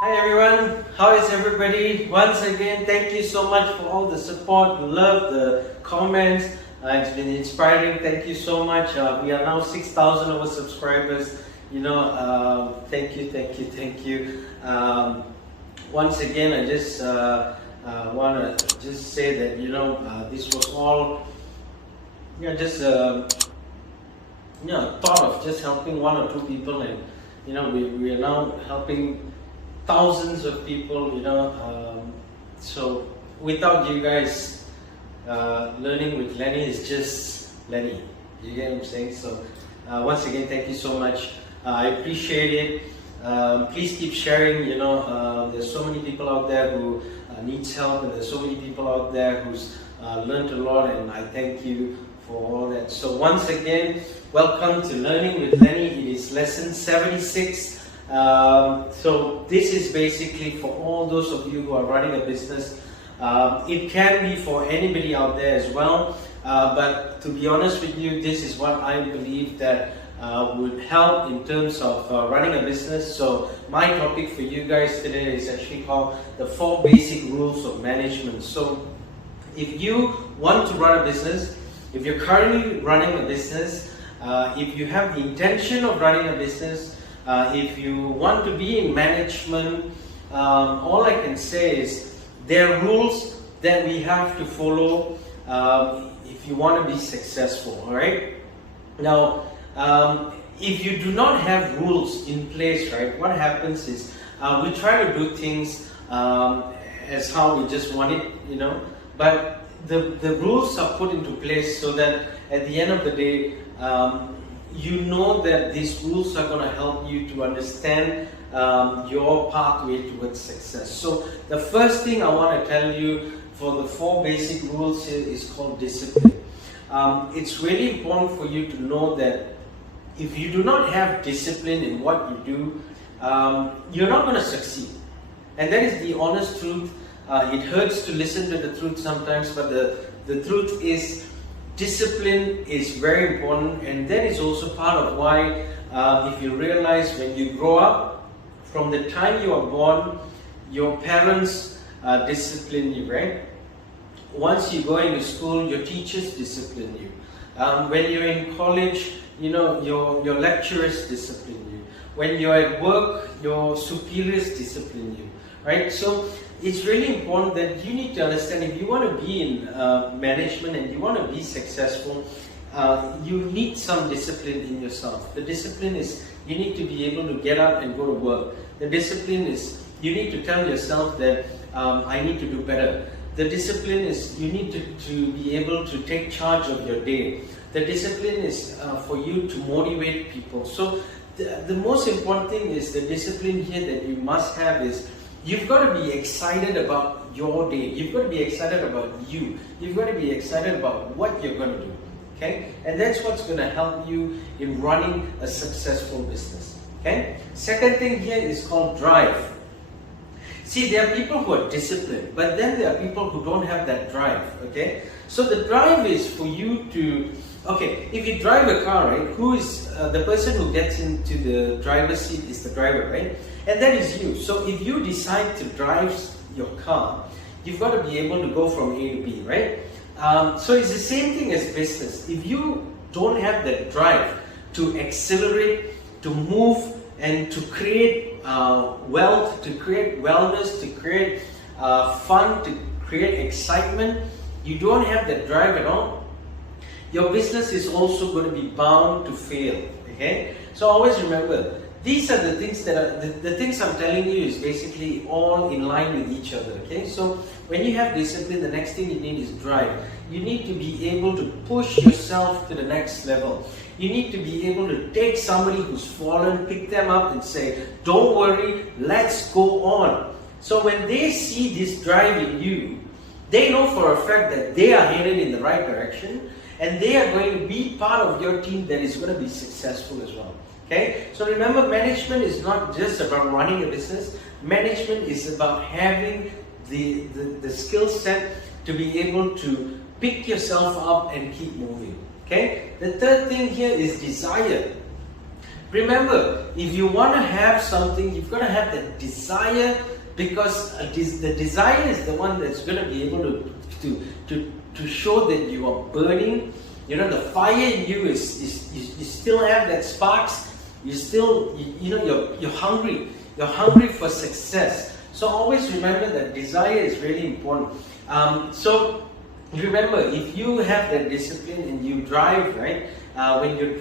Hi everyone, how is everybody? Once again, thank you so much for all the support, the love, the comments. It's been inspiring. Thank you so much. We are now 6,000 over subscribers. Thank you, thank you, thank you. Once again, I just want to just say that this was all thought of just helping one or two people, and we are now helping thousands of people, so without you guys, learning with Lenny is just Lenny. You get what I'm saying? So once again, thank you so much. I appreciate it. Please keep sharing. There's so many people out there who needs help, and there's so many people out there who's learned a lot, and I thank you for all that. So once again, welcome to Learning with Lenny. It is lesson 76. So this is basically for all those of you who are running a business. It can be for anybody out there as well, but to be honest with you, this is what I believe that would help in terms of running a business. So my topic for you guys today is actually called the 4 basic rules of management. So if you want to run a business, if you're currently running a business, if you have the intention of running a business, if you want to be in management, all I can say is there are rules that we have to follow if you want to be successful. All right. Now, if you do not have rules in place, right, what happens is we try to do things as how we just want it, but the rules are put into place so that at the end of the day, you know that these rules are going to help you to understand your pathway towards success. So the first thing I want to tell you for the 4 basic rules here is called discipline. It's really important for you to know that if you do not have discipline in what you do, you're not going to succeed. And that is the honest truth. It hurts to listen to the truth sometimes, but the truth is, discipline is very important, and that is also part of why, if you realize when you grow up, from the time you are born, your parents discipline you, right? Once you go into school, your teachers discipline you. When you're in college, your lecturers discipline you. When you're at work, your superiors discipline you, right? So it's really important that you need to understand, if you want to be in management and you want to be successful, you need some discipline in yourself. The discipline is you need to be able to get up and go to work. The discipline is you need to tell yourself that I need to do better. The discipline is you need to be able to take charge of your day. The discipline is for you to motivate people. So the most important thing is the discipline here that you must have is you've got to be excited about your day. You've got to be excited about you. You've got to be excited about what you're going to do. Okay? And that's what's going to help you in running a successful business. Okay? Second thing here is called drive. See, there are people who are disciplined, but then there are people who don't have that drive. Okay? So the drive is for you to, if you drive a car, right, who is the person who gets into the driver's seat is the driver, right? And that is you. So if you decide to drive your car, you've got to be able to go from A to B, right? So it's the same thing as business. If you don't have that drive to accelerate, to move, and to create wealth, to create wellness, to create fun, to create excitement, you don't have that drive at all, your business is also going to be bound to fail. Okay? So always remember, these are the things that are, the things I'm telling you is basically all in line with each other. Okay? So when you have discipline, the next thing you need is drive. You need to be able to push yourself to the next level. You need to be able to take somebody who's fallen, pick them up and say, don't worry, let's go on. So when they see this drive in you, they know for a fact that they are headed in the right direction, and they are going to be part of your team that is going to be successful as well. Okay? So remember, management is not just about running a business. Management is about having the skill set to be able to pick yourself up and keep moving. Okay? The third thing here is desire. Remember, if you want to have something, you've got to have the desire, because the desire is the one that's going to be able to show that you are burning. You know, the fire in you is you still have that sparks. You still, you're hungry. You're hungry for success. So always remember that desire is really important. So remember, if you have that discipline and you drive, right? When you're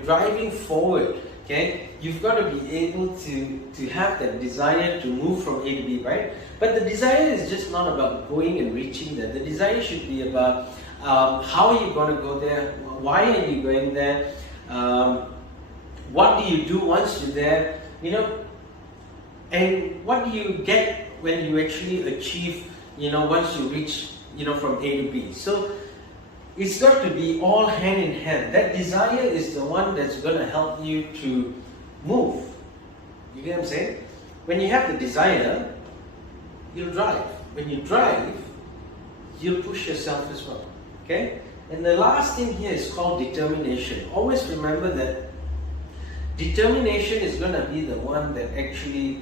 driving forward, okay, you've got to be able to have that desire to move from A to B, right? But the desire is just not about going and reaching there. The desire should be about how are you going to go there? Why are you going there? What do you do once you're there? You know, and what do you get when you actually achieve? You know, once you reach, from A to B. So it's got to be all hand in hand. That desire is the one that's going to help you to move. You get what I'm saying? When you have the desire, you'll drive. When you drive, you'll push yourself as well. Okay? And the last thing here is called determination. Always remember that determination is going to be the one that actually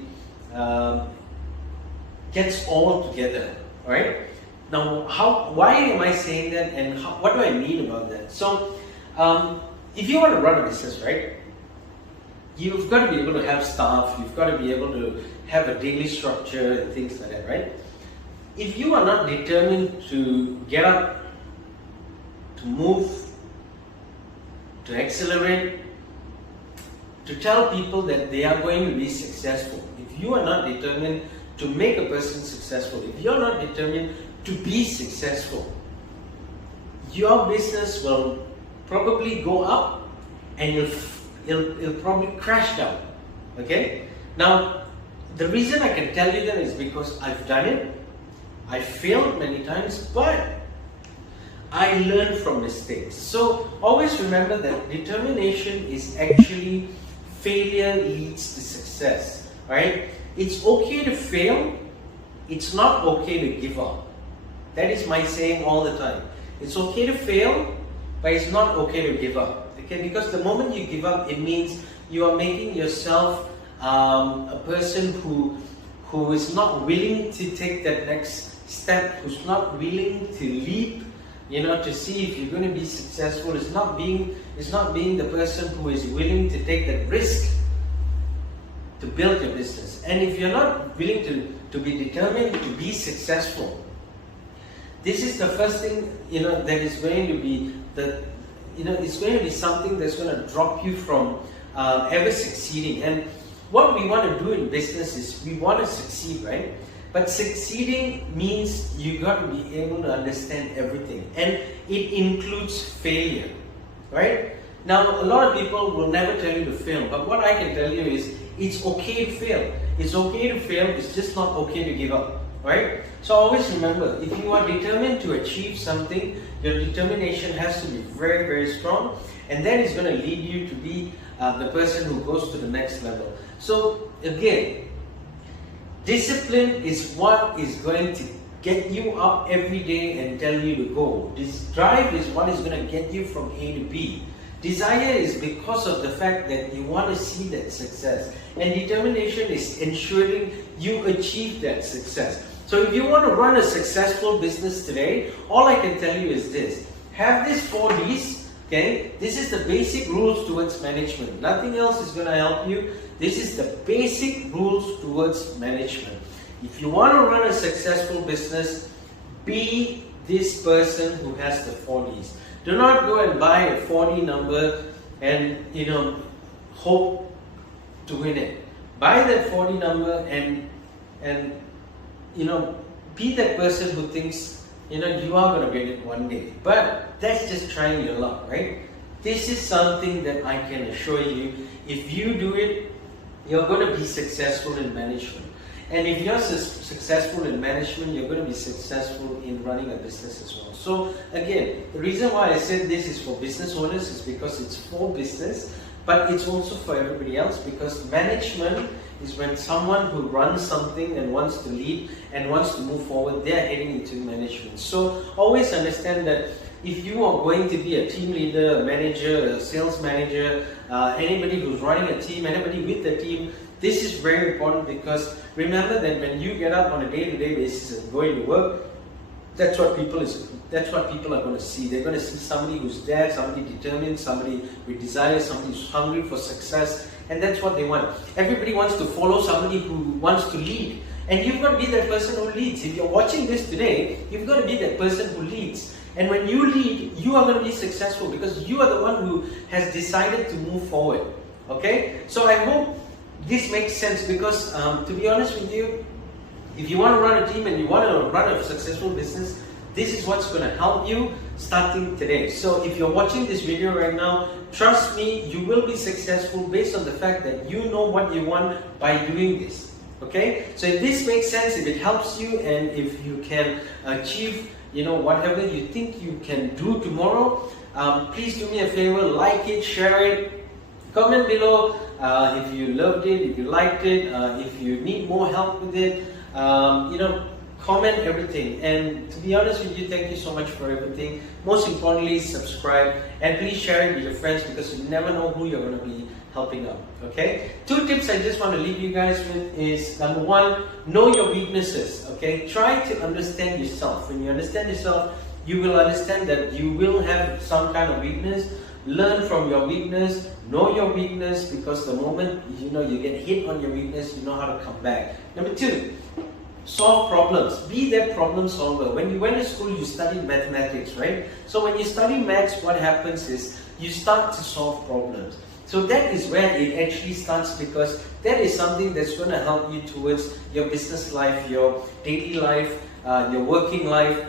gets all together. Alright? Now, why am I saying that, and what do I mean about that? So, if you want to run a business, right, you've got to be able to have staff, you've got to be able to have a daily structure and things like that, right? If you are not determined to get up, to move, to accelerate, to tell people that they are going to be successful, if you are not determined to make a person successful, if you're not determined to be successful, your business will probably go up and it'll probably crash down. Okay? Now, the reason I can tell you that is because I've done it. I failed many times, but I learned from mistakes. So always remember that determination is actually failure leads to success. Right? It's okay to fail. It's not okay to give up. That is my saying all the time. It's okay to fail, but it's not okay to give up. Okay? Because the moment you give up, it means you are making yourself a person who is not willing to take that next step, who's not willing to leap, to see if you're going to be successful. It's not being the person who is willing to take that risk to build your business. And if you're not willing to be determined to be successful, this is the first thing, that is going to be it's going to be something that's going to drop you from ever succeeding. And what we want to do in business is we want to succeed, right? But succeeding means you got to be able to understand everything, and it includes failure, right? Now, a lot of people will never tell you to fail, but what I can tell you is it's okay to fail. It's okay to fail. It's just not okay to give up. Right? So always remember, if you are determined to achieve something, your determination has to be very, very strong, and that is going to lead you to be the person who goes to the next level. So again, discipline is what is going to get you up every day and tell you to go. This drive is what is going to get you from A to B. Desire is because of the fact that you want to see that success, and determination is ensuring you achieve that success. So if you want to run a successful business today, all I can tell you is this. Have these 4 Ds, okay? This is the basic rules towards management. Nothing else is going to help you. This is the basic rules towards management. If you want to run a successful business, be this person who has the 4 Ds. Do not go and buy a 4D number and, hope to win it. Buy that 4D number and be that person who thinks, you are going to get it one day. But that's just trying your luck, right? This is something that I can assure you, if you do it, you're going to be successful in management. And if you're successful in management, you're going to be successful in running a business as well. So again, the reason why I said this is for business owners is because it's for business, but it's also for everybody else, because management is when someone who runs something and wants to lead and wants to move forward, they're heading into management. So always understand that if you are going to be a team leader, a manager, a sales manager, anybody who's running a team, anybody with a team, this is very important, because remember that when you get up on a day-to-day basis and going to work, that's what people are going to see. They're going to see somebody who's there, somebody determined, somebody with desire, somebody who's hungry for success, and that's what they want. Everybody wants to follow somebody who wants to lead, and you've got to be that person who leads. If you're watching this today, you've got to be that person who leads. And when you lead, you are going to be successful, because you are the one who has decided to move forward. Okay? So I hope this makes sense, because to be honest with you, if you want to run a team and you want to run a successful business, this is what's going to help you starting today. So if you're watching this video right now, trust me, you will be successful based on the fact that you know what you want by doing this. Okay? So if this makes sense, if it helps you, and if you can achieve, whatever you think you can do tomorrow, please do me a favor, like it, share it, comment below if you loved it, if you liked it, if you need more help with it. Comment everything. And to be honest with you, thank you so much for everything. Most importantly, subscribe, and please share it with your friends, because you never know who you're going to be helping out. Okay? 2 tips I just want to leave you guys with is, number 1, know your weaknesses. Okay? Try to understand yourself. When you understand yourself, you will understand that you will have some kind of weakness. Learn from your weakness, know your weakness, because the moment you get hit on your weakness, you know how to come back. Number 2, solve problems. Be that problem solver. When you went to school, you studied mathematics, right? So when you study maths, what happens is you start to solve problems. So that is where it actually starts, because that is something that's going to help you towards your business life, your daily life, your working life.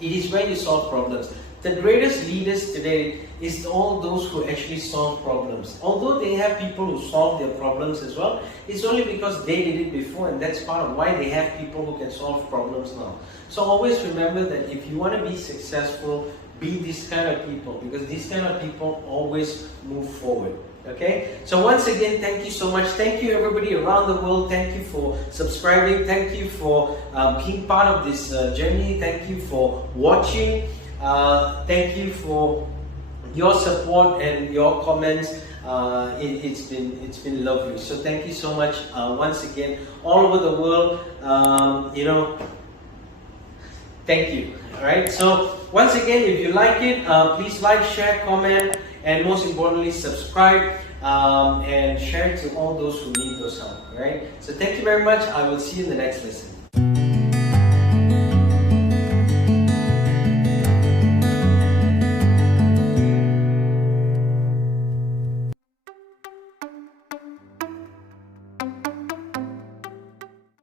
It is where you solve problems. The greatest leaders today is all those who actually solve problems. Although they have people who solve their problems as well, it's only because they did it before, and that's part of why they have people who can solve problems now. So always remember that if you want to be successful, be these kind of people, because these kind of people always move forward. Okay? So once again, thank you so much. Thank you everybody around the world. Thank you for subscribing. Thank you for being part of this journey. Thank you for watching. Thank you for your support and your comments. It's been lovely. So thank you so much once again, all over the world. Thank you. All right. So once again, if you like it, please like, share, comment, and most importantly, subscribe and share it to all those who need those help. All right. So thank you very much. I will see you in the next lesson.